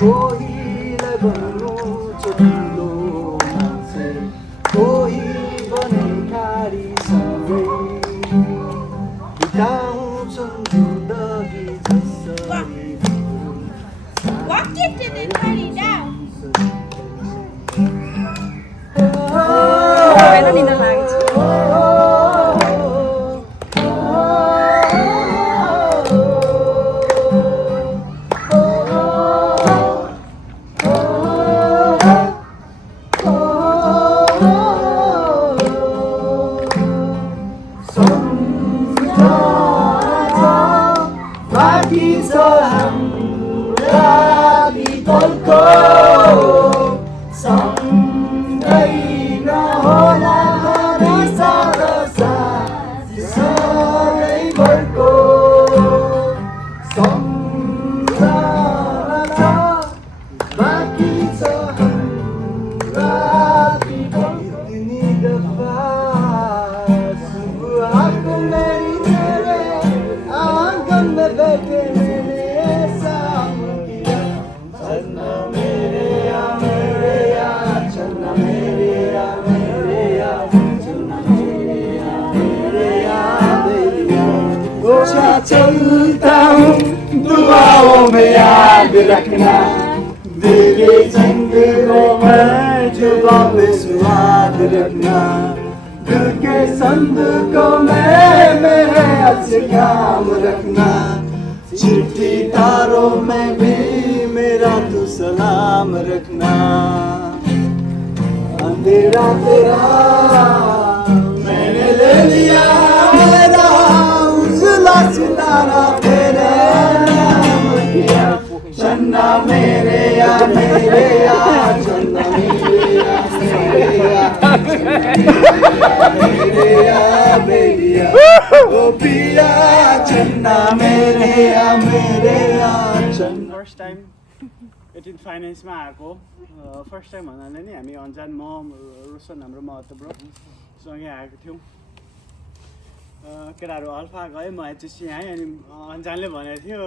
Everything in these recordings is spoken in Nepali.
कोहीलाई भन्नु चोटिलो मान्छे कोही भने खारी सबै बिताउँछन् जिन्दगी जसरी Walk it to the party now. Bueno, ni nada más. चलता हूँ दुआओं में याद रखना दिली जंगलों में जुबां में स्वाद रखना दिल के संदूकों में मेरे अच्छे काम रखना चिट्ठी तारों में भी मेरा तू सलाम रखना अंधेरा तेरा मैंने ले लिया मेरा उजला सितारा तेरे नाम किया चन्ना मेरे या चन्ना मेरे या ओ पिया चन्ना मेरे या चन्ना फर्स्ट टाइम 18 फाइनेन्समा आएको फर्स्ट टाइम भन्नाले नि हामी अन्जान म रोशन हाम्रो महत्त्व ब्रो सँगै आएको थियौँ केटाहरू अल्फा गयो म एचएससी आएँ अनि अन्जानले भनेको थियो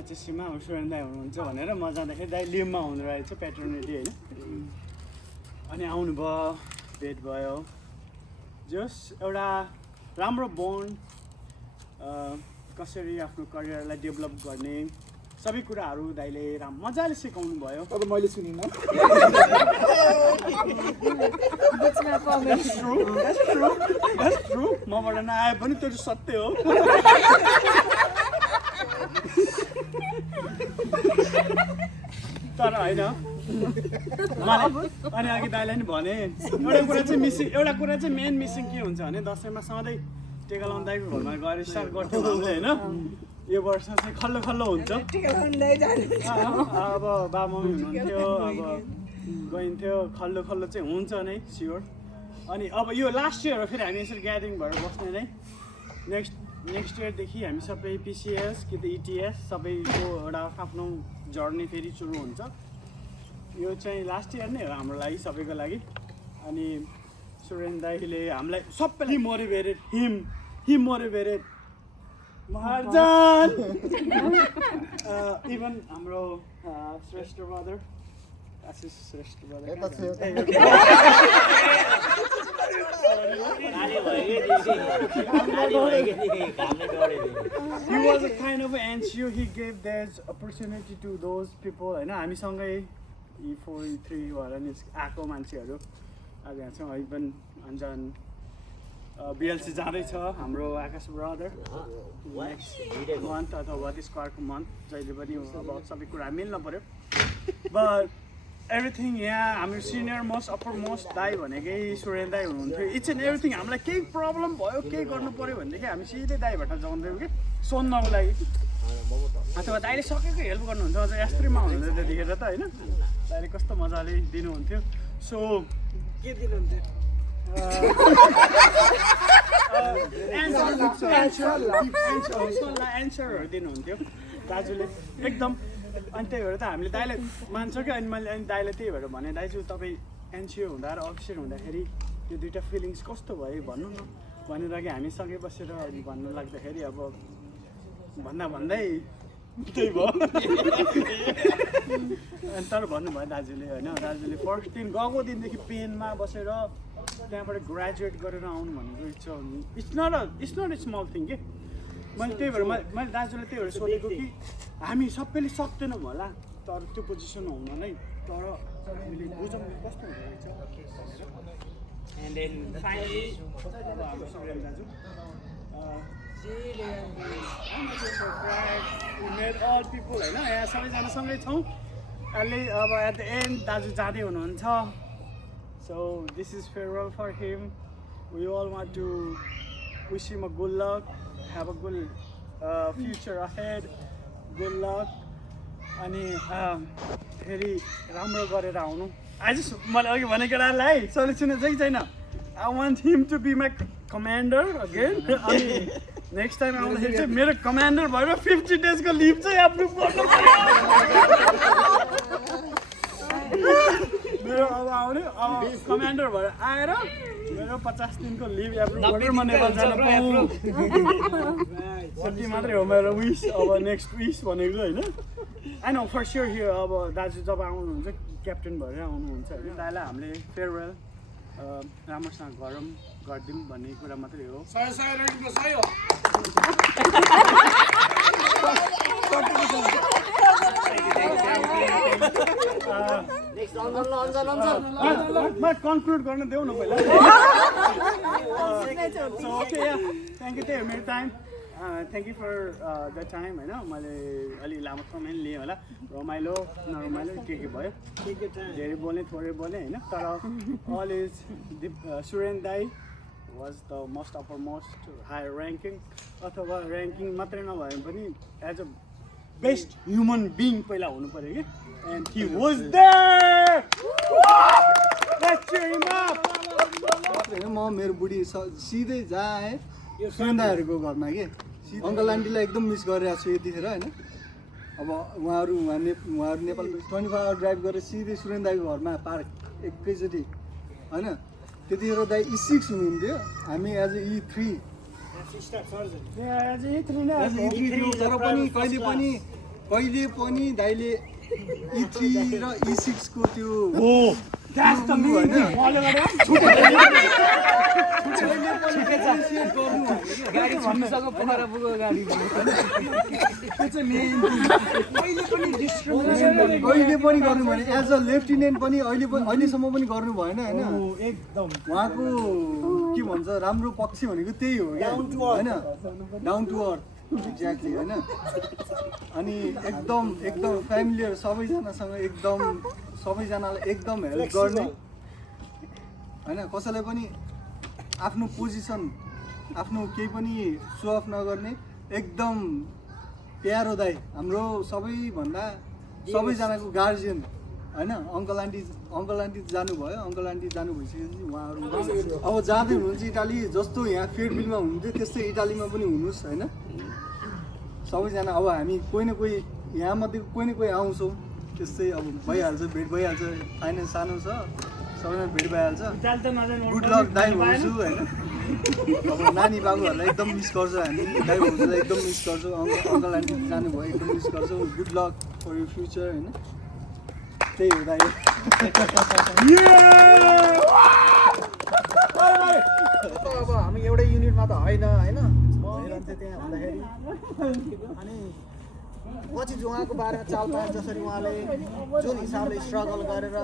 एचएससीमा सुरेन दाई हुनुहुन्छ भनेर म जाँदाखेरि दाई लिममा हुनु रहेछ पेट्रोनिटी होइन अनि आउनुभयो भेट भयो जस एउटा राम्रो बोन्ड कसरी आफ्नो करियरलाई डेभलप गर्ने सबै कुराहरू दाइले मजाले सिकाउनु भयो अब मैले सुनिनँ मबाट नआए पनि त्यो सत्य हो तर होइन अनि अघि दाइलाई नि भने एउटा कुरा चाहिँ मेन मिसिङ के हुन्छ भने दसैँमा सधैँ टेका लाउनु दाइको घरमा गएर स्टार्ट गर्थ्यौँ हामीले होइन यो वर्ष चाहिँ खल्लो खल्लो हुन्छ अब बा मम्मी हुनुहुन्थ्यो अब गइन्थ्यो खल्लो खल्लो चाहिँ हुन्छ नै स्योर अनि अब यो लास्ट इयर हो फेरि हामी यसरी ग्यादरिङ भएर बस्ने नै नेक्स्ट इयरदेखि हामी सबै पिसिएस कि त इटिएस सबैको एउटा आफ्नो जर्नी फेरि सुरु हुन्छ यो चाहिँ लास्ट इयर नै हो हाम्रो लागि सबैको लागि अनि सुरेन दाइले हामीलाई सबैलाई motivated him motivated Maharjan even हाम्रो Shrestha brother Ashish Shrestha brother he was a kind of an NGO. He gave this opportunity to those people होइन हामीसँगै E4 E3 भएर नि आएको मान्छेहरू अब यहाँ छौँ इभन अन्जान बिएलसी जाँदैछ हाम्रो आकाश ब्रदर नेक्स्ट मन्थ अथवा स्क्वायरको मन्थ जहिले पनि अब सबै कुरा मिल्न पऱ्यो बट एभ्रिथिङ यहाँ हाम्रो सिनियर मोस्ट अप्पर मोस्ट दाई भनेकै सुरेन दाई हुनुहुन्थ्यो इच एन्ड एभ्रिथिङ हामीलाई केही प्रब्लम भयो केही गर्नु पऱ्यो भनेदेखि हामी सिधै दाईबाट जाउँथ्यौँ कि सोध्नको लागि अथवा दाइले सकेको हेल्प गर्नुहुन्छ अझ यात्रीमा हुनुहुन्थ्यो त्यतिखेर त होइन दाइले कस्तो मजाले दिनुहुन्थ्यो सो के दिनुहुन्थ्यो एन्सरहरू दिनुहुन्थ्यो दाजुले एकदम अनि त्यही भएर त हामीले दाइलाई मान्छौँ कि अनि मैले अनि दाइलाई त्यही भएर भने दाइजु तपाईँ एनसिओ हुँदा र अफिसर हुँदाखेरि यो दुइटा फिलिङ्स कस्तो भयो भन्नु न भनेर कि हामी सँगै बसेर भन्नु लाग्दाखेरि अब भन्दै त्यही भयो अनि तर भन्नुभयो दाजुले होइन दाजुले फर्स्ट दिन गएको दिनदेखि पेनमा बसेर त्यहाँबाट ग्रेजुएट गरेर आउनु भनेको इच्छा हुनु it's not a small thing के मैले त्यही भएर मैले दाजुलाई त्यही भएर सोधेको कि हामी सबैले सक्दैनौँ होला तर त्यो पोजिसन हुन नै तर हामीले बुझौँ कस्तो हुँदो रहेछ एन्ड देन फाइनली अब हाम्रो सुरेन दाजु अल पिपुल होइन यहाँ सबैजना सँगै छौँ अहिले अब एट द एन्ड दाजु जाँदै हुनुहुन्छ so this is farewell for him we all want to wish him a good luck have a good future ahead good luck अनि फेरि राम्रो गरेर आउनु मैले अघि भनेको केटालाई सोल्युसन चाहिँ छैन I want him to be my commander again अनि नेक्स्ट टाइम आउँदाखेरि चाहिँ मेरो कमान्डर भएर 50 डेजको लिभ चाहिँ एप्रुभ गर्नु मेरो अब आउने अब कमान्डर भएर आएर मेरो 50 दिनको लिभ एप्रुभ गरेर म नेपाल जान पाऊँ त्यति मात्रै हो मेरो विस अब नेक्स्ट विस भनेको होइन I know for sure here अब दाजु जब आउनुहुन्छ क्याप्टेन भएर आउनुहुन्छ होइन दाइलाई हामीले फेयरवेल राम्रोसँग गरिदिउँ भन्ने कुरा मात्रै हो कन्क्लुड गर्न देऊ न पहिला थ्याङ्क यू त्यही मेरो time thank you for the time होइन मैले अलि लामो समय लिएँ होला रमाइलो नरमाइलो के भयो धेरै बोलेँ थोरै बोलेँ होइन तर अल इज सुरेन दाई was the most upper most higher ranking अथवा ऱ्याङ्किङ मात्रै नभए पनि as a best human being पहिला हुनु पऱ्यो कि एन्ड हि वाज देयर म मेरो बुढी सिधै जाएँ सुरेन दाईहरूको घरमा के अङ्कल आन्टीलाई एकदम मिस गरिरहेको छु यतिखेर होइन अब उहाँहरू नेपाल 24 आवर ड्राइभ गरेर सिधै सुरेन दाईको घरमा पार्क एकैचोटि होइन त्यतिखेर दाई E6 हुनुहुन्थ्यो हामी एज ए E3 तर पनि कहिले पनि दाइले E3 र E6 को त्यो कहिले पनि गर्नु भएन एज अ लेफ्टिनेन्ट पनि अहिलेसम्म पनि गर्नु भएन होइन एकदम उहाँको के भन्छ राम्रो पक्ष भनेको त्यही हो क्या होइन डाउन टु अर्थ एक्ज्याक्टली होइन अनि एकदम फ्यामिलियर सबैजनासँग एकदम सबैजनालाई एकदम हेल्प गर्ने होइन कसैलाई पनि आफ्नो पोजिसन आफ्नो केही पनि सो अफ नगर्ने एकदम प्यारो दाइ हाम्रो सबैभन्दा सबैजनाको गार्जियन होइन अङ्कल आन्टी जानुभयो अङ्कल आन्टी जानु भइसकेपछि उहाँहरू अब जाँदै हुनुहुन्छ इटाली जस्तो यहाँ फेयरफिल्डमा हुनुहुन्थ्यो त्यस्तै इटालीमा पनि हुनुहोस् होइन सबैजना अब हामी कोही न कोही यहाँ मध्ये कोही न कोही आउँछौँ त्यस्तै अब भइहाल्छ भेट भइहाल्छ फाइनेन्स सानो छ सबैजना भेट भइहाल्छ गुड लक दाइ भन्छु होइन अब नानी बाबुहरूलाई एकदम मिस गर्छ हामी दाइ भाउजूलाई एकदम मिस गर्छौँ अङ्कल आन्टी जानुभयो एकदम मिस गर्छौँ good luck for you future होइन त्यही हो दाइ अब हामी एउटै युनिटमा त होइन भइरहन्थ्यो त्यहाँ हुँदाखेरि अनि पछि उहाँको बारेमा चाल पाएँ जसरी उहाँले जुन हिसाबले स्ट्रगल गरेर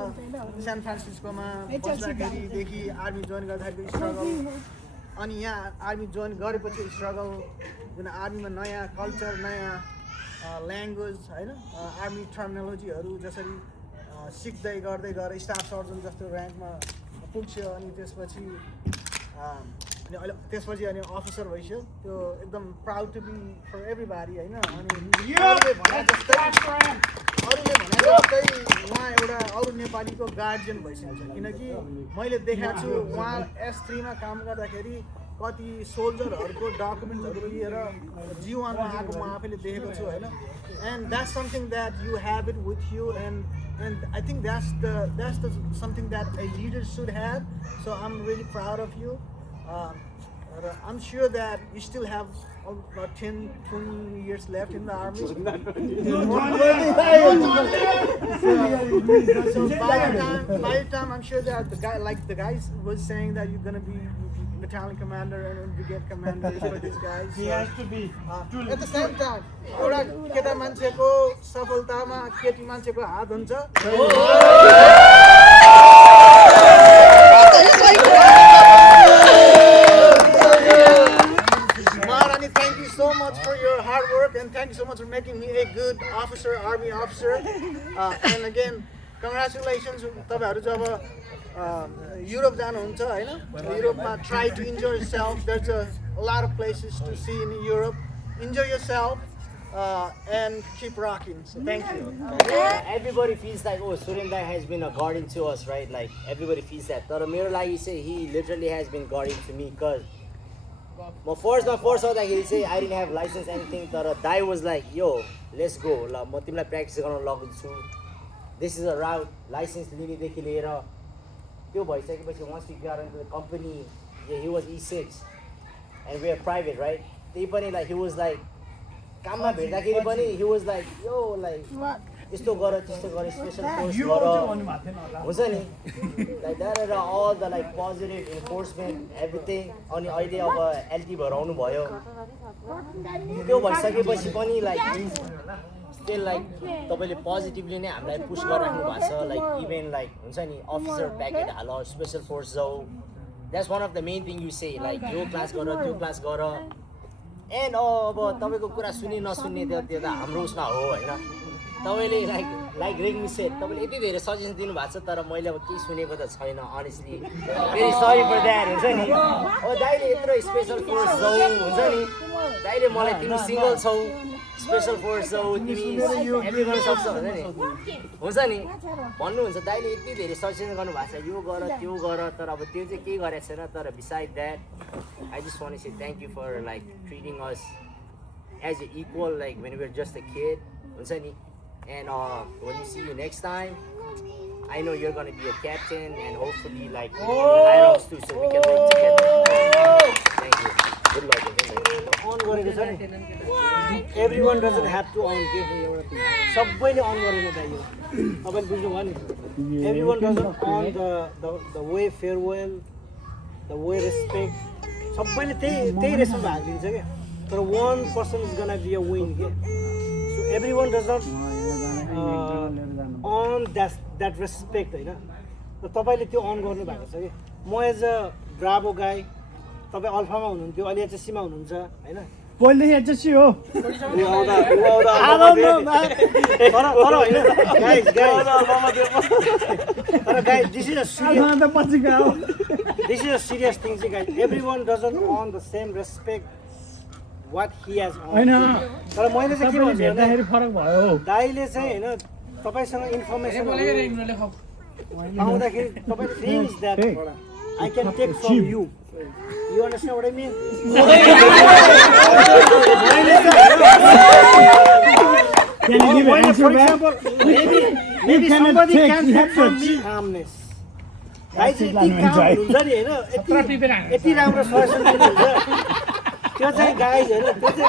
सान फ्रान्सिस्कोमा बस्दाखेरिदेखि आर्मी जोइन गर्दाखेरि स्ट्रगल अनि यहाँ आर्मी जोइन गरेपछि स्ट्रगल जुन आर्मीमा नयाँ कल्चर नयाँ ल्याङ्ग्वेज होइन आर्मी टर्मिनोलोजीहरू जसरी सिक्दै गर्दै गएर स्टाफ सर्जन जस्तो ऱ्याङ्कमा पुग्छ अनि त्यसपछि अनि अफिसर भइसक्यो त्यो एकदम proud to be for everybody होइन अनि अरूले भने जस्तै उहाँ एउटा अरू नेपालीको गार्जियन भइसकेको छ किनकि मैले देखाएको छु उहाँ S3मा काम गर्दाखेरि कति सोल्जरहरूको डकुमेन्ट्सहरू लिएर जीवनमा आएको म आफैले देखेको छु होइन and that's something that you have it with you and I think that's the something that a leader should have. So I'm really proud of you. I'm sure that you still have about 10, 20 years left in the army. So by the time I'm sure that the guys was saying that you're gonna be battalion commander and brigade commander for these guys. He has to be. At the same time, एउटा केटा मान्छेको सफलतामा केटी मान्छेको हात हुन्छ. Maharani, thank you so much for your hard work and thank you so much for making me a good officer, army officer. And again, congratulations. तपाईहरु जब युरोप जानुहुन्छ हैन, युरोपमा try to enjoy yourself. There's a lot of places to see in Europe. Enjoy yourself and keep rocking. So thank you. Everybody feels like, oh, Surendra has been a guardian to us, right? Like everybody feels that. तर मेरो लागि चाहिँ he literally has been guardian to me because म फर्स्ट आउँदाखेरि चाहिँ I didn't have license anything. तर Dai was like, yo, let's go. ल म तिमीलाई प्र्याक्टिस गर्न लग्छु. This is a route. Licence लिनेदेखि लिएर त्यो भइसकेपछि once we got into the company, yeah, he was E6 and we are private, right? त्यही पनि like he was like काममा भेट्दाखेरि पनि he was like, yo, like यस्तो गर त्यस्तो गर स्पेशल फोर्स गर हुन्छ नि like that are all the like positive enforcement everything. अनि अहिले अब LT भएर आउनु भयो त्यो भइसकेपछि पनि like still like तपाईले पोजिटिभली नै हामीलाई पुश गरिराख्नु भएको छ like even like हुन्छ नि अफिसर प्याकेट हाल स्पेशल फोर्स जाऊ. That's one of the main thing you say like यो क्लास गर त्यो क्लास गर. एन्ड अब तपाईको कुरा सुन्ने नसुन्ने त्यो त हाम्रो उसमा हो हैन. तपाईले लाइक रिङ मी सेड तपाईले यति धेरै सजेसन दिनु भएको छ तर मैले अब केही सुनेको त छैन honestly. Very sorry for that हुन्छ नि. अब दाइले यत्रो स्पेशल फोर्स जाऊ हुन्छ नि दाइले मलाई तिमी सिंगल छौ स्पेशल फोर्स जाऊ तिमी एभ्री गर्न सक्छ हुन्छ नि भन्नुहुन्छ. दाइले यति धेरै सजेसन गर्नु भएको छ यो गर त्यो गर तर अब त्यो चाहिँ केही गरेको छैन. तर beside that I just want to say thank you for like treating us as an equal like when we were just a kid हुन्छ नि. And when we see you next time I know you're gonna be a captain and hopefully like higher ups too so we can work together. Thank you. Good luck. On गरेको छ नि everyone doesn't have to on के सबैले on गरेको दाइ यो तपाईले बुझ्नु भयो नि. Everyone doesn't on the way farewell the way respect सबैले त्यही रेसमा भाग लिन्छ के. तर one person is gonna be a win के. So everyone does not on that respect हैन. र तपाईले त्यो on गर्नु भएको छ के. म एज अ ब्राभो गाई तपाई अल्फामा हुनुहुन्थ्यो अहिले एचएससीमा हुनुहुन्छ हैन. पहिले एचएससी हो this is a serious thing guys. Everyone doesn't on the same respect what he has on. तर मैले चाहिँ के भन्छु भन्दाखेरि फरक भयो. दाइले चाहिँ हैन तपाईसँग इन्फर्मेसन पाउँदाखेरि तपाईले things that I can take from you. You understand what I mean? Can you give an answer For back? example, maybe somebody can take from me calmness. दाइ चाहिँ यति काम हुन्छ नि हैन यति राम्रो सजेसन दिनुहुन्छ त्यो चाहिँ गाइज हैन त्यो चाहिँ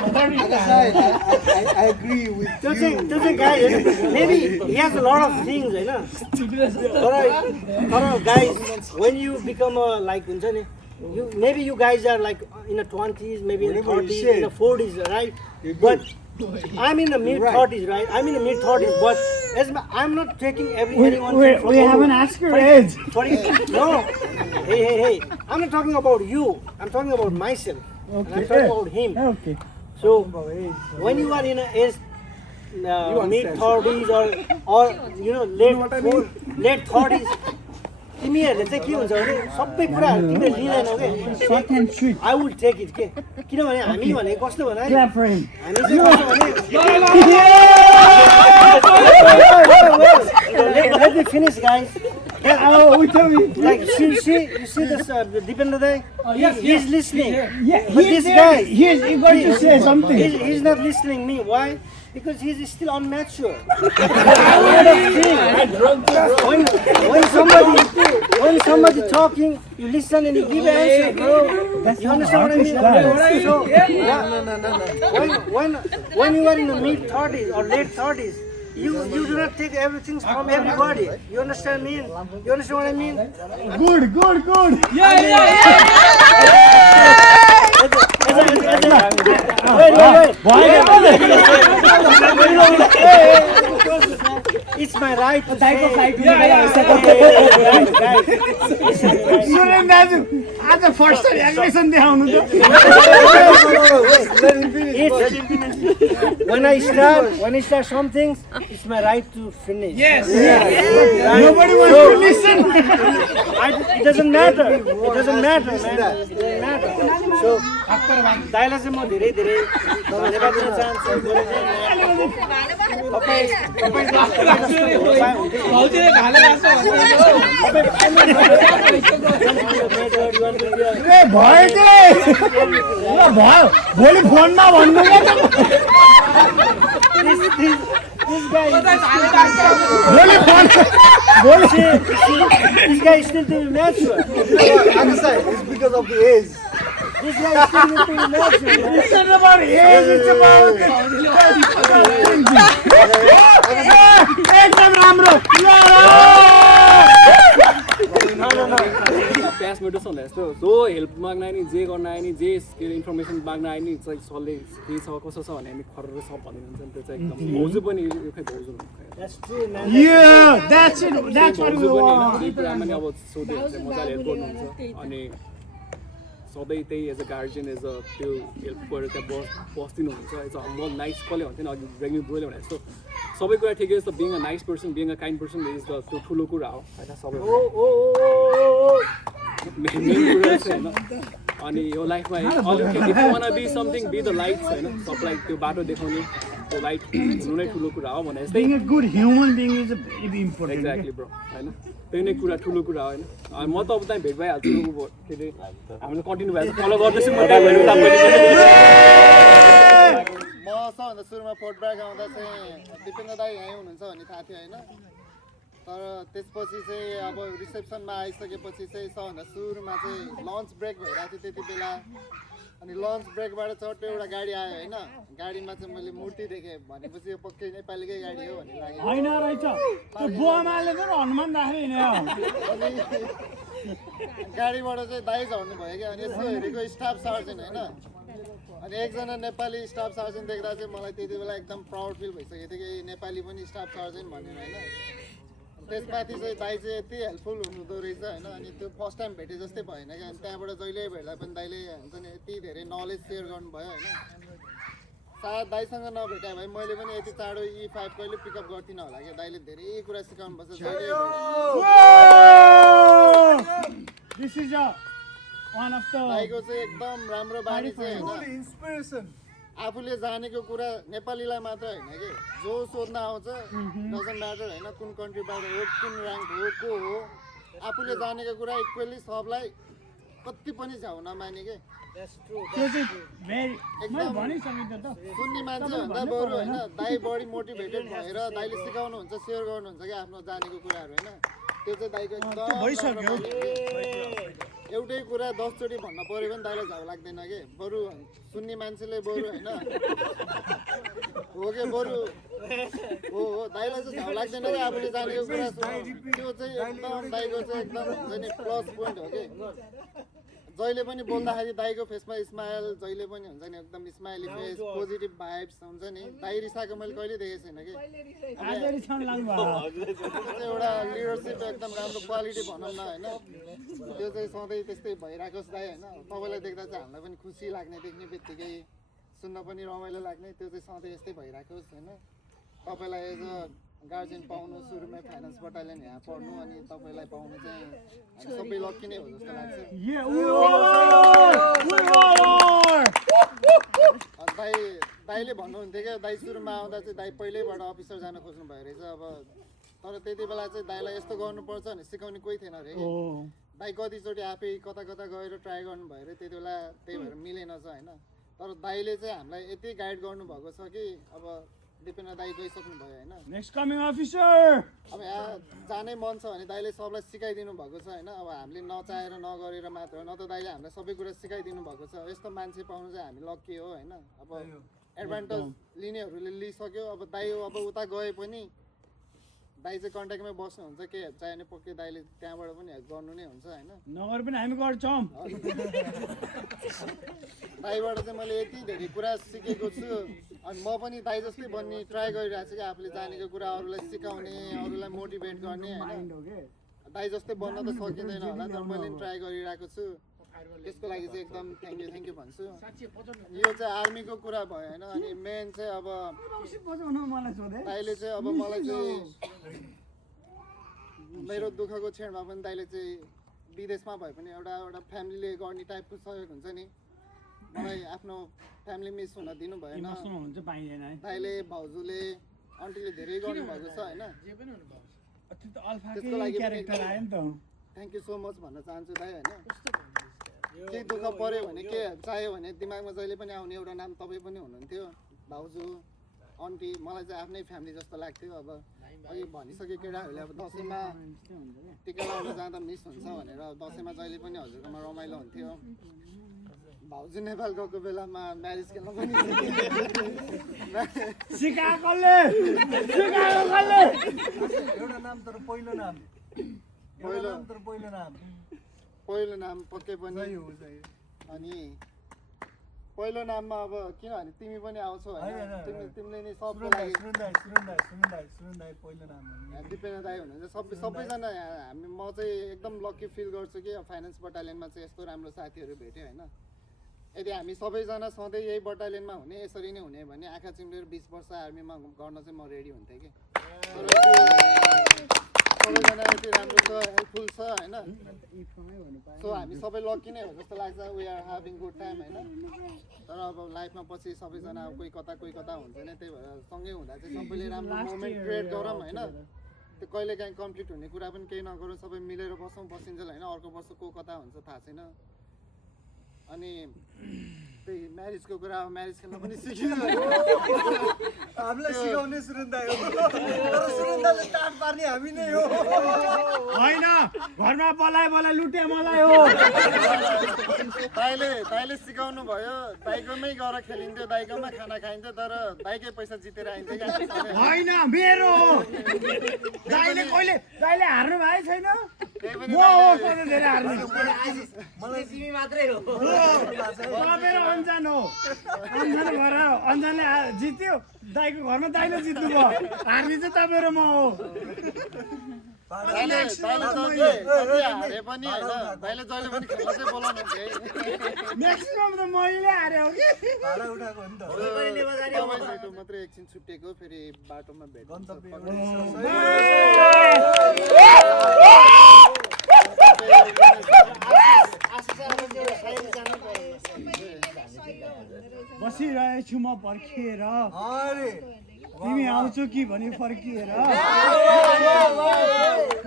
I agree with त्यो चाहिँ गाइज हैन maybe he has a lot of things हैन तर guys when you become a like हुन्छ नि maybe you guys are like in the 20s maybe in the 30s in the 40s right but I'm in the mid 30s right I'm in the mid 30s but I'm not taking anyone from We haven't asked your age. No hey I'm not talking about you I'm talking about myself and I'm talking about him Okay. so when you are in a age mid 30s or you know late 30s तिमीहरुले चाहिँ के हुन्छ भने सबै कुराहरु तिमीले लिँदैनौ के. Short and sweet. I will take it के किनभने हामी भने कस्तो भने Clap for him. हामी चाहिँ कस्तो भने let me finish guys. Oh, we tell you. Like you see this Dipendra Dai he's listening Yeah, but this guy he's going to say something. he's not listening me why because he's still unmature. When when somebody talking, you listen and you give an answer, bro. You understand what I mean? So, when you are in the mid 30s or late 30s, you do not take everything from everybody. You understand me? You understand what I mean? Good. It's my right to say. Suren दाजु आज फर्स्ट एग्रेसन देखाउनु त When I start something, it's my right to finish. Yes. Nobody wants to listen. It doesn't matter. It doesn't matter, man. It doesn't matter. So, दाइलाई चाहिँ म धेरै धेरै धन्यवाद दिन चाहन्छु। भयो भोलि फोनमा भन्नु This guy is still doing natural. It's because of the age. This guy is still doing natural. It's not about age, it's about एकदम राम्रो प्यास मेटर्स भन्दा यस्तो जो हेल्प माग्न आयो नि जे गर्न आयो नि जे इन्फर्मेसन माग्न आयो नि चाहिँ सरले के छ कसो छ भने हामी खरेर सब भनिदिन्छ नि त्यो चाहिँ एकदम भाउजू पनि खै भाउजू That's true, man. Yeah, that's what we want. त्यही कुरामा नि अब सोध्यो भने चाहिँ मजाले हेल्प गर्नुहुन्छ अनि सधैँ त्यही as a guardian as a त्यो हेल्प गरेर त्यहाँ बस्दिनुहुन्छ एज अ हम्बल नाइस कसले भन्थ्यो नि अघि रेग्युलर ब्रोले भने जस्तो सबै कुरा ठिकै छ being a nice person being a kind person is the त्यो ठुलो कुरा हो होइन सबै मेन कुरा चाहिँ होइन अनि यो लाइफमा want be something be the lights होइन सबलाई त्यो बाटो देखाउने त्यो लाइट हुनु नै ठुलो कुरा हो भने जस्तै Being a good human being is very important. Exactly bro होइन त्यही नै कुरा ठुलो कुरा होइन म त अब त्यहाँ भेट भइहाल्छु के अरे हामीले कन्टिन्यू भएर फलो गर्दैछु म सबभन्दा सुरुमा फोटब्याग आउँदा चाहिँ दिपेन्द्र दाई यहीँ हुनुहुन्छ भन्ने थाहा थियो होइन तर त्यसपछि चाहिँ अब रिसेप्सनमा आइसकेपछि चाहिँ सबभन्दा सुरुमा चाहिँ लन्च ब्रेक भइरहेको थियो त्यति बेला अनि लन्च ब्रेकबाट चट्टो एउटा गाडी आयो होइन गाडीमा चाहिँ मैले मूर्ति देखेँ भनेपछि यो पक्कै नेपालीकै गाडी हो भन्ने लाग्यो होइन रहेछ त्यो बुवामाले त हनुमान राखेको गाडीबाट चाहिँ दाइ झर्नु भयो क्या अनि यसो हेरेको स्टाफ सर्जन होइन अनि एकजना नेपाली स्टाफ सर्जन देख्दा चाहिँ मलाई त्यति बेला एकदम प्राउड फिल भइसकेको थियो कि नेपाली पनि स्टाफ सर्जन भनेर होइन त्यसमाथि चाहिँ दाइ चाहिँ यति हेल्पफुल हुनुहुँदो रहेछ होइन अनि त्यो फर्स्ट टाइम भेटे जस्तै भएन क्या अनि त्यहाँबाट जहिले भेट्दा पनि दाइले हुन्छ नि यति धेरै नलेज सेयर गर्नुभयो होइन सायद दाइसँग नभेटाए भए मैले पनि यति चाँडो E5 कहिले पिकअप गर्थिनँ होला क्या दाइले धेरै कुरा सिकाउनुपर्छ जहिले This is one of the दाइको चाहिँ एकदम राम्रो बानी चाहिँ होइन इन्सपिरेसन आफूले जानेको कुरा नेपालीलाई मात्र होइन कि जो सोध्न आउँछ डजन्ट म्याटर होइन कुन कन्ट्रीबाट हो कुन ऱ्याङ्क हो को हो आफूले जानेको कुरा इक्वेली सबलाई कति पनि झ्याउ नमाने के सुन्ने मान्छे भन्दा बरु होइन दाइ बढी मोटिभेटेड भएर दाइले सिकाउनुहुन्छ सेयर गर्नुहुन्छ कि आफ्नो जानेको कुराहरू होइन त्यो चाहिँ दाइको एकदम एउटै कुरा 10 चोटि भन्न पर्यो भने दाइलाई झ्याउ लाग्दैन के बरु सुन्ने मान्छेले बरु होइन हो के बरु हो दाइलाई चाहिँ झ्याउ लाग्दैन कि आफूले जानेको कुरा त्यो चाहिँ एकदम दाइको चाहिँ एकदम हुन्छ नि प्लस पोइन्ट हो कि जहिले पनि बोल्दाखेरि दाइको फेसमा स्माइल जहिले पनि हुन्छ नि एकदम स्माइली फेस पोजिटिभ भाइब्स हुन्छ नि दाइ रिसाएको मैले कहिले देखेको छैन कि एउटा लिडरसिप एकदम राम्रो क्वालिटी भनौँ न होइन त्यो चाहिँ सधैँ त्यस्तै भइरहेको दाइ होइन तपाईँलाई देख्दा चाहिँ हामीलाई पनि खुसी लाग्ने देख्ने बित्तिकै सुन्न पनि रमाइलो लाग्ने त्यो चाहिँ सधैँ यस्तै भइरहेको होइन तपाईँलाई एज अ गार्जियन पाउनु सुरुमै फाइनेन्स बटालियन यहाँ पढ्नु अनि तपाईँलाई पाउनु चाहिँ सबै लक्की नै हो जस्तो लाग्छ दाइले भन्नुहुन्थ्यो क्या दाइ सुरुमा आउँदा चाहिँ दाइ पहिल्यैबाट अफिसर जान खोज्नु भयो रहेछ अब तर त्यति बेला चाहिँ दाइलाई यस्तो गर्नुपर्छ भने सिकाउने कोही थिएन अरे दाइ कतिचोटि आफै कता कता गएर ट्राई गर्नुभयो अरे त्यति बेला त्यही भएर मिलेन छ होइन तर दाइले चाहिँ हामीलाई यति गाइड गर्नुभएको छ कि अब दिपेन्द्र दाई गइसक्नु भयो होइन नेक्स्ट कमिङ अफिसर अब यहाँ जानै मन छ भने दाइले सबलाई सिकाइदिनु भएको छ होइन अब हामीले नचाहेर नगरेर मात्र हो न त दाइले हामीलाई सबै कुरा सिकाइदिनु भएको छ यस्तो मान्छे पाउनु चाहिँ हामी लक्की हो होइन अब एडभान्टेज लिनेहरूले लिइसक्यो अब दाइ अब उता गए पनि दाइ चाहिँ कन्ट्याक्टमै बस्नुहुन्छ के हेल्प चाहियो भने पक्कै दाइले त्यहाँबाट पनि हेल्प गर्नु नै हुन्छ होइन नगर पनि हामी गर्छौँ दाइबाट चाहिँ मैले यति धेरै कुरा सिकेको छु अनि म पनि दाइ जस्तै बन्ने ट्राई गरिरहेको छु कि आफूले जानेको कुरा अरूलाई सिकाउने अरूलाई मोटिभेट गर्ने होइन दाइ जस्तै बन्न त सकिँदैन होला तर मैले ट्राई गरिरहेको छु त्यसको लागि चाहिँ एकदम थ्याङ्क यू भन्छु यो चाहिँ आर्मीको कुरा भयो होइन अनि मेन चाहिँ अब दाइले चाहिँ अब मलाई चाहिँ मेरो दुःखको क्षणमा पनि दाइले चाहिँ विदेशमा भए पनि एउटा फ्यामिलीले गर्ने टाइपको सहयोग हुन्छ नि मलाई आफ्नो फ्यामिली मिस हुन दिनु भएन दाइले भाउजूले आन्टीले धेरै गर्नुभएको छ होइन त्यसको लागि थ्याङ्क यू सो मच भन्न चाहन्छु दाइ होइन केही दुःख पऱ्यो भने के चाहियो भने दिमागमा जहिले पनि आउने एउटा नाम तपाईँ पनि हुनुहुन्थ्यो भाउजू आन्टी मलाई चाहिँ आफ्नै फ्यामिली जस्तो लाग्थ्यो अब अघि भनिसक्यो केटाहरूले अब दसैँमा टिका लगाउन जाँदा मिस हुन्छ भनेर दसैँमा जहिले पनि हजुरकोमा रमाइलो हुन्थ्यो भाउजू नेपाल गएको बेलामा म्यारेज खेल्न पनि एउटा नाम तर पहिलो नाम पहिलो नाम पक्कै पनि अनि पहिलो नाममा अब किनभने तिमी पनि आउँछौ होइन तिमीले नै सबको लागि दिपेन्द्र दाइ हुनुहुन्छ सबैजना हामी म चाहिँ एकदम लक्की फिल गर्छु कि फाइनेन्स बटालियनमा चाहिँ यस्तो राम्रो साथीहरू भेट्यो होइन यदि हामी सबैजना सधैँ यही बटालियनमा हुने यसरी नै हुने भने आँखा चिम्लेर 20 वर्ष आर्मीमा गर्न चाहिँ म रेडी हुन्थेँ कि सबैजना यति राम्रो छ हेल्पफुल छ होइन सो हामी सबै लक्की नै हो जस्तो लाग्छ we are having good time होइन तर अब लाइफमा पछि सबैजना अब कोही कता हुन्छ नि त्यही भएर सँगै हुँदा चाहिँ सबैले राम्रो मोमेन्ट क्रिएट गरौँ होइन त्यो कहिले काहीँ कम्प्लिट हुने कुरा पनि केही नगरौँ सबै मिलेर बसिन्छ होइन अर्को वर्ष को कता हुन्छ थाहा छैन अनि त्यही म्यारेजको कुरा अब म्यारेज खेल्न पनि सिकियो हामीलाई सिकाउने सुरेन दाइ हो तर सुरेन दाइले स्टार्ट पार्ने हामी नै हो होइन घरमा बोलाए लुटे मलाई हो दाइले सिकाउनु भयो दाइकोमै गएर खेलिन्थ्यो दाइकोमा खाना खाइन्थ्यो तर दाइकै पैसा जितेर आइन्थ्यो क्या होइन मेरो हो दाइले हार्नु भएको छैन मलाई तिमी मात्रै हो मेरो अन्जान हो अन्जानले जित्यो दाइको घरमा दाइले जित्नु भयो हार्ने चाहिँ तपाईँ र म हो दाइले हारे पनि होइन दाइले जहिले पनि खेल्न चाहिँ बोलाउनु है म्याक्सिमम त मैले हारे हो कि भाडा उठाएको हो नि त तपाईँ मात्रै एकछिन छुट्टिएको फेरि बाटोमा भेट बसिरहेछु म पर्खिएर तिमी आउँछौ कि भनी फर्किएर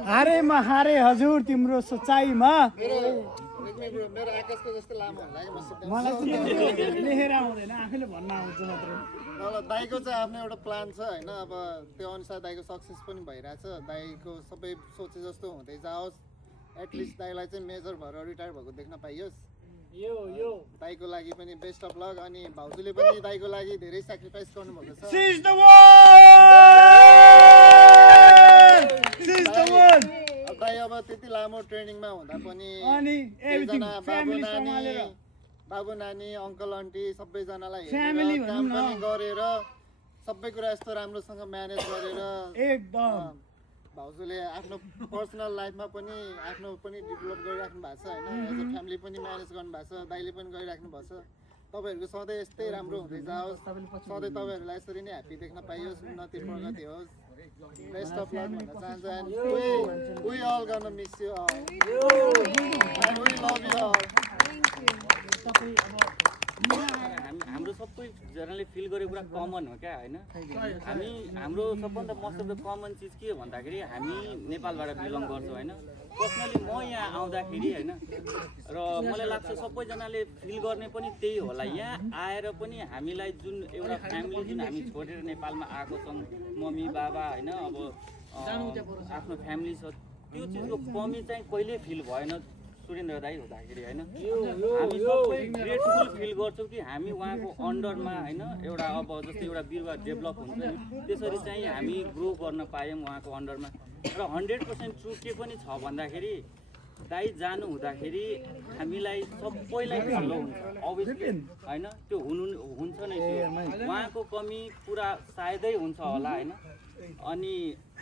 हारे हजुर तिम्रो सोचाइमा मेरो आकाशको जस्तो लामो होला कि मलाई लेखेर आउँदैन आफैले भन्न आउँछ मात्रै दाइको चाहिँ आफ्नो एउटा प्लान छ होइन अब त्यो अनुसार दाइको सक्सेस पनि भइरहेछ दाइको सबै सोचे जस्तो हुँदै जाओस् एटलिस्ट दाइलाई चाहिँ मेजर भएर रिटायर भएको देख्न पाइयोस् दाइको लागि पनि बेस्ट अफ लक अनि भाउजूले पनि दाइको लागि धेरै सेक्रिफाइस गर्नुभएको छ दाइ अब त्यति लामो ट्रेनिङमा हुँदा पनि बाबु नानी अङ्कल आन्टी सबैजनालाई काम पनि गरेर सबै कुरा यस्तो राम्रोसँग म्यानेज गरेर एकदम भाउजूले आफ्नो पर्सनल लाइफमा पनि आफ्नो पनि डेभलप गरिराख्नु भएको छ होइन एज अ फ्यामिली पनि म्यानेज गर्नुभएको छ दाइले पनि गरिराख्नु भएको छ तपाईँहरूको सधैँ यस्तै राम्रो हुँदै जाओस् सधैँ तपाईँहरूलाई यसरी नै ह्याप्पी देख्न पाइयोस् उन्नति प्रगति होस् बेस्ट अफ लक भन्न चाहन्छु and we all gonna miss you all and we love you all हाम्रो सबैजनाले फिल गरेको कुरा कमन हो क्या होइन हाम्रो सबभन्दा मोस्ट अफ द कमन चिज के हो भन्दाखेरि हामी नेपालबाट बिलङ गर्छौँ होइन पर्सनली म यहाँ आउँदाखेरि होइन र मलाई लाग्छ सबैजनाले फिल गर्ने पनि त्यही होला यहाँ आएर पनि हामीलाई जुन एउटा फ्यामिली जुन हामी छोडेर नेपालमा आएको छौँ मम्मी बाबा होइन अब आफ्नो फ्यामिली छ त्यो चिजको कमी चाहिँ कहिल्यै फिल भएन सुरेन्द्र दाइ हुँदाखेरि होइन हामी सबै ग्रेटफुल फिल गर्छौँ कि हामी उहाँको अन्डरमा होइन एउटा अब जस्तै एउटा बिरुवा डेभलप हुन्छ नि त्यसरी चाहिँ हामी ग्रो गर्न पायौँ उहाँको अन्डरमा र 100% ट्रु के पनि छ भन्दाखेरि दाइ जानु हुँदाखेरि हामीलाई सबैलाई ठुलो हुन्छ अभियसली होइन त्यो हुन्छ नै त्यो उहाँको कमी पुरा सायदै हुन्छ होला होइन अनि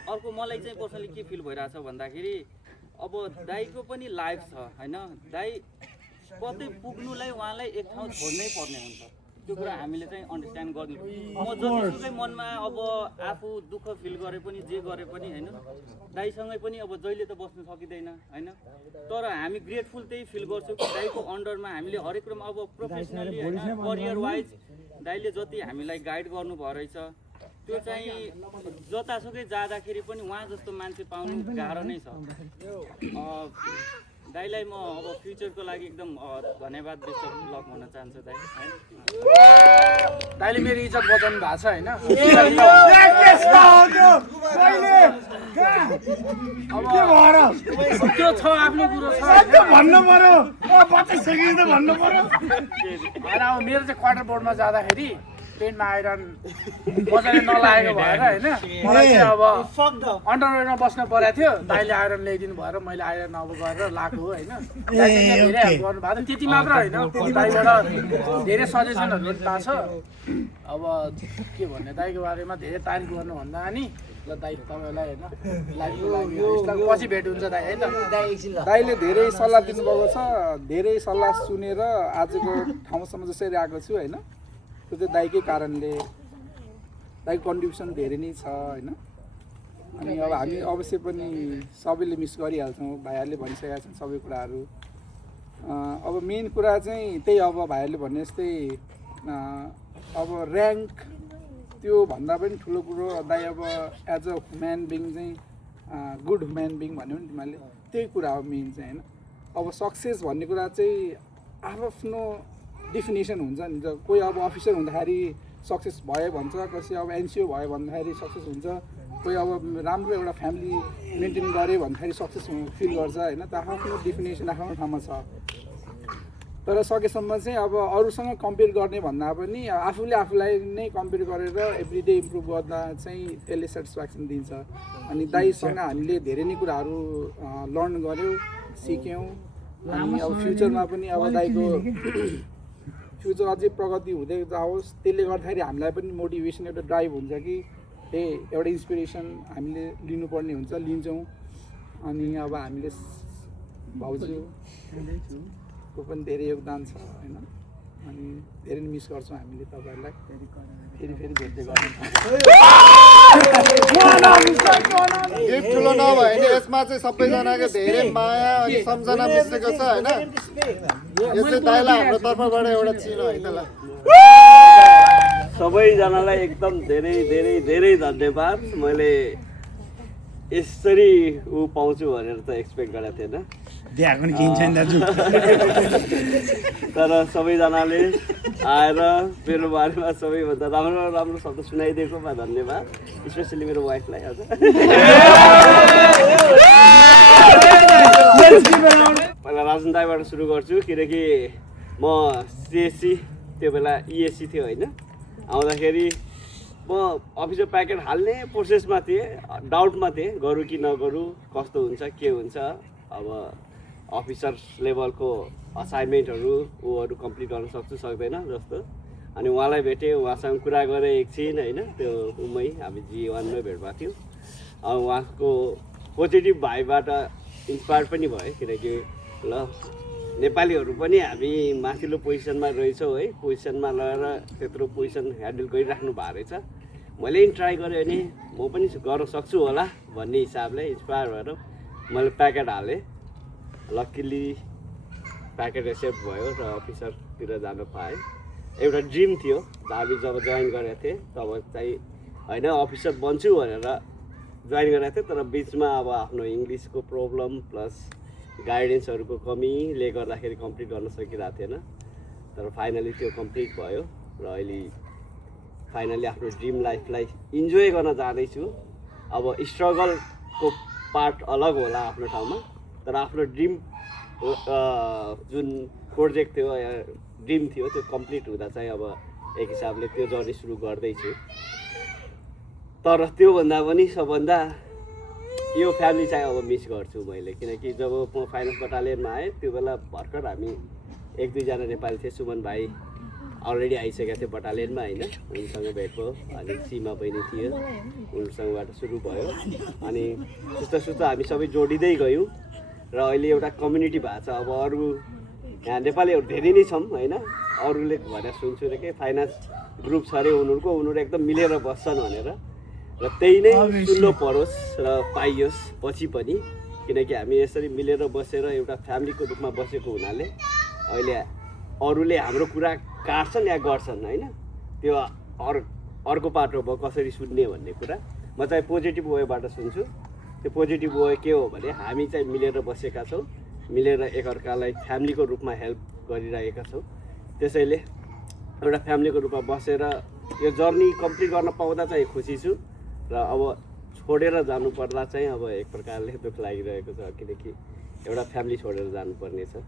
अर्को मलाई चाहिँ पर्सनली के फिल भइरहेछ भन्दाखेरि अब दाइको पनि लाइफ छ होइन दाइ कतै पुग्नुलाई उहाँलाई एक ठाउँ छोड्नै पर्ने हुन्छ त्यो कुरा हामीले चाहिँ अन्डरस्ट्यान्ड गर्नु म जतिसुकै मनमा अब आफू दुःख फिल गरे पनि जे गरे पनि होइन दाइसँगै पनि अब जहिले त बस्नु सकिँदैन होइन तर हामी ग्रेटफुल त्यही फिल गर्छौँ कि दाइको अन्डरमा हामीले हरेक कुरामा अब प्रोफेसनली होइन करियर वाइज दाइले जति हामीलाई गाइड गर्नुभयो रहेछ त्यो चाहिँ जतासुकै जाँदाखेरि पनि उहाँ जस्तो मान्छे पाउनु गाह्रो नै छ दाइलाई म अब फ्युचरको लागि एकदम धन्यवाद बेस्ट अफ लक भन्न चाहन्छु दाइ दाइले मेरो इज्जत बचाउनु भएको छ होइन त्यो छ आफ्नो कुरो छ भन्नु पर्यो बताइसकेपछि त भन्नु पर्यो होइन अब मेरो चाहिँ क्वार्टर बोर्डमा जाँदाखेरि पेन्टमा आइरन मजाले नलागेको भएर होइन मलाई चाहिँ अब अन्डरवेयरमा बस्नु परेको थियो दाइले आइरन ल्याइदिनु भएर मैले आइरन अब गरेर लगाएको हो होइन धेरै हेल्प गर्नुभएको थियो त्यति मात्र होइन दाइबाट धेरै सजेसनहरू पनि पाएको छ अब के भन्ने दाइको बारेमा धेरै तारिफ गर्नुभन्दा नि ल दाइ तपाईँलाई होइन लाइफको पछि भेट हुन्छ दाइ है त दाइले धेरै सल्लाह दिनुभएको छ धेरै सल्लाह सुनेर आजको ठाउँसम्म जसरी आएको छु होइन त्यो चाहिँ दाइकै कारणले दाइको कन्ट्रिब्युसन धेरै नै छ होइन अनि अब हामी अवश्य पनि सबैले मिस गरिहाल्छौँ भाइहरूले भनिसकेका छन् सबै कुराहरू अब मेन कुरा चाहिँ त्यही अब भाइहरूले भने जस्तै अब ऱ्याङ्क त्यो भन्दा पनि ठुलो कुरो दाइ अब एज अ ह्युम्यान बिङ चाहिँ गुड ह्युम्यान बिङ भन्यो नि तिमीहरूले त्यही कुरा हो मेन चाहिँ होइन अब सक्सेस भन्ने कुरा चाहिँ आफ्नो डेफिनेसन हुन्छ नि कोही अब अफिसर हुँदाखेरि सक्सेस भयो भन्छ कसै अब एनसिओ भयो भन्दाखेरि सक्सेस हुन्छ कोही अब राम्रो एउटा फ्यामिली मेन्टेन गऱ्यो भन्दाखेरि सक्सेस फिल गर्छ होइन त आफ्नो डेफिनेसन आफ्नो ठाउँमा छ तर सकेसम्म चाहिँ अब अरूसँग कम्पेयर गर्ने भन्दा पनि आफूले आफूलाई नै कम्पेयर गरेर एभ्रिडे इम्प्रुभ गर्दा चाहिँ त्यसले सेटिस्फ्याक्सन दिन्छ अनि दाइसँग हामीले धेरै नै कुराहरू लर्न गऱ्यौँ सिक्यौँ अनि अब फ्युचरमा पनि अब दाइको फ्युचर अझै प्रगति हुँदै जाओस् त्यसले गर्दाखेरि हामीलाई पनि मोटिभेसन एउटा ड्राइभ हुन्छ कि एउटा इन्सपिरेसन हामीले लिनुपर्ने हुन्छ लिन्छौँ अनि अब हामीले भाउजूको पनि धेरै योगदान छ होइन अनि धेरै मिस गर्छौँ हामीले तपाईँहरूलाई फेरि भेट्दै गर्छौँ ठुलो नभए नि यसमा चाहिँ सबैजनाको धेरै माया अनि सम्झना मिसेको छ होइन यो चाहिँ दाइलाई हाम्रो तर्फबाट एउटा चिनो है त ल सबैजनालाई एकदम धेरै धेरै धेरै धन्यवाद मैले यसरी पाउँछु भनेर त एक्सपेक्ट गरेको थिएन तर सबैजनाले आएर मेरो बारेमा सबैभन्दा राम्रो राम्रो शब्द सुनाइदिएकोमा धन्यवाद स्पेसली मेरो वाइफलाई आज पहिला राजन दाइबाट सुरु गर्छु किनकि म सिएससी त्यो बेला इएससी थियो होइन आउँदाखेरि म अफिसमा प्याकेट हाल्ने प्रोसेसमा थिएँ डाउटमा थिएँ गरौँ कि नगरौँ कस्तो हुन्छ के हुन्छ अब अफिसर लेभलको असाइनमेन्टहरू ऊहरू कम्प्लिट गर्न सक्छु सक्दैन जस्तो अनि उहाँलाई भेटेँ उहाँसँग कुरा गरेँ एकछिन होइन त्यो उमै हामी G1मै भेट भएको थियौँ उहाँको पोजिटिभ भाइबाट इन्सपायर पनि भयो किनकि ल नेपालीहरू पनि हामी माथिल्लो पोजिसनमा रहेछौँ है पोजिसनमा लगेर त्यत्रो पोजिसन ह्यान्डल गरिराख्नु भएको रहेछ मैले पनि ट्राई गरेँ भने म पनि गर्न सक्छु होला भन्ने हिसाबले इन्सपायर भएर मैले प्याकेट हालेँ लक्किली प्याकेट एक्सेप्ट भयो र अफिसरतिर जान पाएँ एउटा ड्रिम थियो हामी जब जोइन गरेको थिएँ तब चाहिँ होइन अफिसर बन्छु भनेर जोइन गरेको थिएँ तर बिचमा अब आफ्नो इङ्ग्लिसको प्रब्लम प्लस गाइडेन्सहरूको कमीले गर्दाखेरि कम्प्लिट गर्न सकिरहेको थिएन तर फाइनली त्यो कम्प्लिट भयो र अहिले फाइनली आफ्नो ड्रिम लाइफलाई इन्जोय गर्न जाँदैछु अब स्ट्रगलको पार्ट अलग होला आफ्नो ठाउँमा तर आफ्नो ड्रिम जुन प्रोजेक्ट थियो ड्रिम थियो त्यो कम्प्लिट हुँदा चाहिँ अब एक हिसाबले त्यो जर्नी सुरु गर्दैछु तर त्योभन्दा पनि सबभन्दा यो फ्यामिली चाहिँ अब मिस गर्छु मैले किनकि जब म फाइनेन्स बटालियनमा आएँ त्यो बेला भर्खर हामी 1-2 जना नेपाली थिए सुमन भाइ अलरेडी आइसकेको थियो बटालियनमा होइन उनीसँग भेट भयो अनि सीमा बहिनी थियो उनीसँगबाट सुरु भयो अनि सुस्त हामी सबै जोडिँदै गयौँ र अहिले एउटा कम्युनिटी भएको छ अब अरू यहाँ नेपालीहरू धेरै नै छौँ होइन अरूले भनेर सुन्छु र के फाइनेन्स ग्रुप छ अरे उनीहरू एकदम मिलेर बस्छन् भनेर र त्यही नै सुन्नु परोस् र पाइयोस् पछि पनि किनकि हामी यसरी मिलेर बसेर एउटा फ्यामिलीको रूपमा बसेको हुनाले अहिले अरूले हाम्रो कुरा काट्छन् या गर्छन् होइन त्यो अर्को पाटो भयो कसरी सुन्ने भन्ने कुरा म चाहिँ पोजिटिभ वेबाट सुन्छु त्यो पोजिटिभ वे के हो भने हामी चाहिँ मिलेर बसेका छौँ मिलेर एकअर्कालाई फ्यामिलीको रूपमा हेल्प गरिरहेका छौँ त्यसैले एउटा फ्यामिलीको रूपमा बसेर यो जर्नी कम्प्लिट गर्न पाउँदा चाहिँ खुसी छु र अब छोडेर जानुपर्दा चाहिँ अब एक प्रकारले दुःख लागिरहेको छ किनकि एउटा फ्यामिली छोडेर जानुपर्ने छ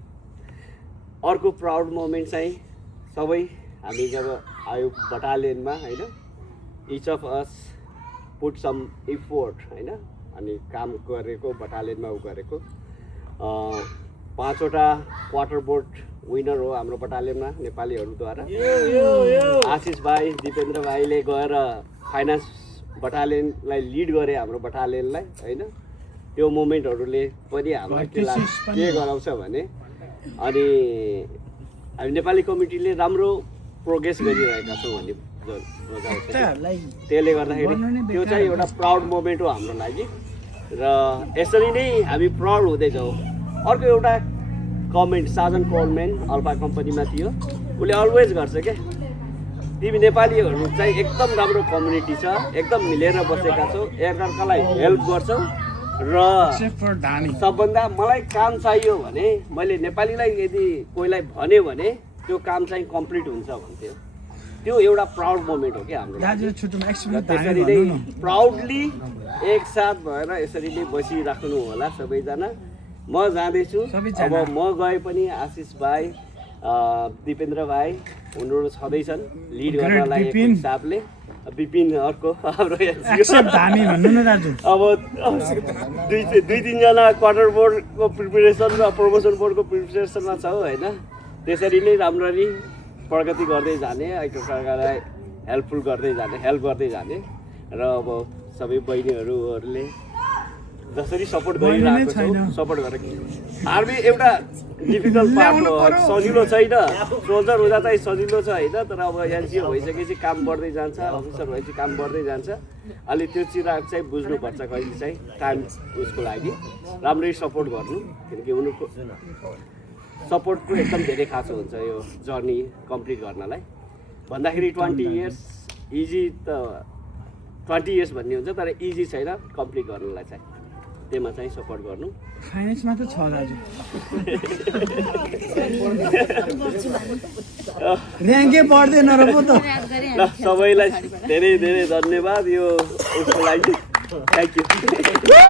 अर्को प्राउड मोमेन्ट चाहिँ सबै हामी जब आयो बटालियनमा होइन each of us put some effort होइन अनि काम गरेको बटालियनमा गरेको 5वटा क्वार्टर बोर्ड विनर हो हाम्रो बटालियनमा नेपालीहरूद्वारा आशिष भाइ दिपेन्द्र भाइले गएर फाइनेन्स बटालियनलाई लिड गरे हाम्रो बटालियनलाई होइन त्यो मोमेन्टहरूले पनि हामीलाई के गराउँछ भने अनि हामी नेपाली कमिटीले राम्रो प्रोग्रेस गरिरहेका छौँ भन्ने त्यसले गर्दाखेरि त्यो चाहिँ एउटा प्राउड मोमेन्ट हो हाम्रो लागि र यसरी नै हामी प्राउड हुँदै जाउँ अर्को एउटा कमेन्ट साजन कोलम्यान अल्फा कम्पनीमा थियो उसले अलवेज गर्छ क्या तिमी नेपालीहरू चाहिँ एकदम राम्रो कम्युनिटी छ एकदम मिलेर बसेका छौ एकअर्कालाई हेल्प गर्छौ र सबभन्दा मलाई काम चाहियो भने मैले नेपालीलाई यदि कोहीलाई भन्यो भने त्यो काम चाहिँ कम्प्लिट हुन्छ भन्थ्यो त्यो एउटा प्राउड मोमेन्ट हो क्या हाम्रो त्यसरी नै प्राउडली एकसाथ भएर यसरी नै बसिराख्नु होला सबैजना म जाँदैछु अब म गए पनि आशिष भाइ दिपेन्द्र भाइ उनीहरू छँदैछन् लिड गर्नलाई एक हिसाबले विपिन अर्को हाम्रो अब 2-3 जना क्वार्टर बोर्डको प्रिपेरेसन र प्रमोसन बोर्डको प्रिपेरेसनमा छ होइन त्यसरी नै राम्ररी प्रगति गर्दै जाने एकअर्कालाई हेल्प गर्दै जाने र अब सबै बहिनीहरूले जसरी सपोर्ट गरिरहेको छौँ सपोर्ट गरेर आर्मी एउटा डिफिकल्ट पार्ट हो सजिलो छैन सोल्जर हुँदा चाहिँ सजिलो छ होइन तर अब एनसिओ भइसकेपछि काम बढ्दै जान्छ अफिसर भएपछि काम बढ्दै जान्छ अलि त्यो चिराग चाहिँ बुझ्नुपर्छ कहिले चाहिँ टाइम उसको लागि राम्ररी सपोर्ट गर्नु किनकि उनीहरूको सपोर्टको एकदम धेरै खाँचो हुन्छ यो जर्नी कम्प्लिट गर्नलाई भन्दाखेरि 20 इयर्स इजी त 20 इयर्स भन्ने हुन्छ तर इजी छैन कम्प्लिट गर्नलाई चाहिँ त्यसमा चाहिँ सपोर्ट गर्नु फाइनेन्समा त छ दाजु र्याङ्कै बढ्दैन र पो त ल सबैलाई धेरै धेरै धन्यवाद यो उसको लागि थ्याङ्क यू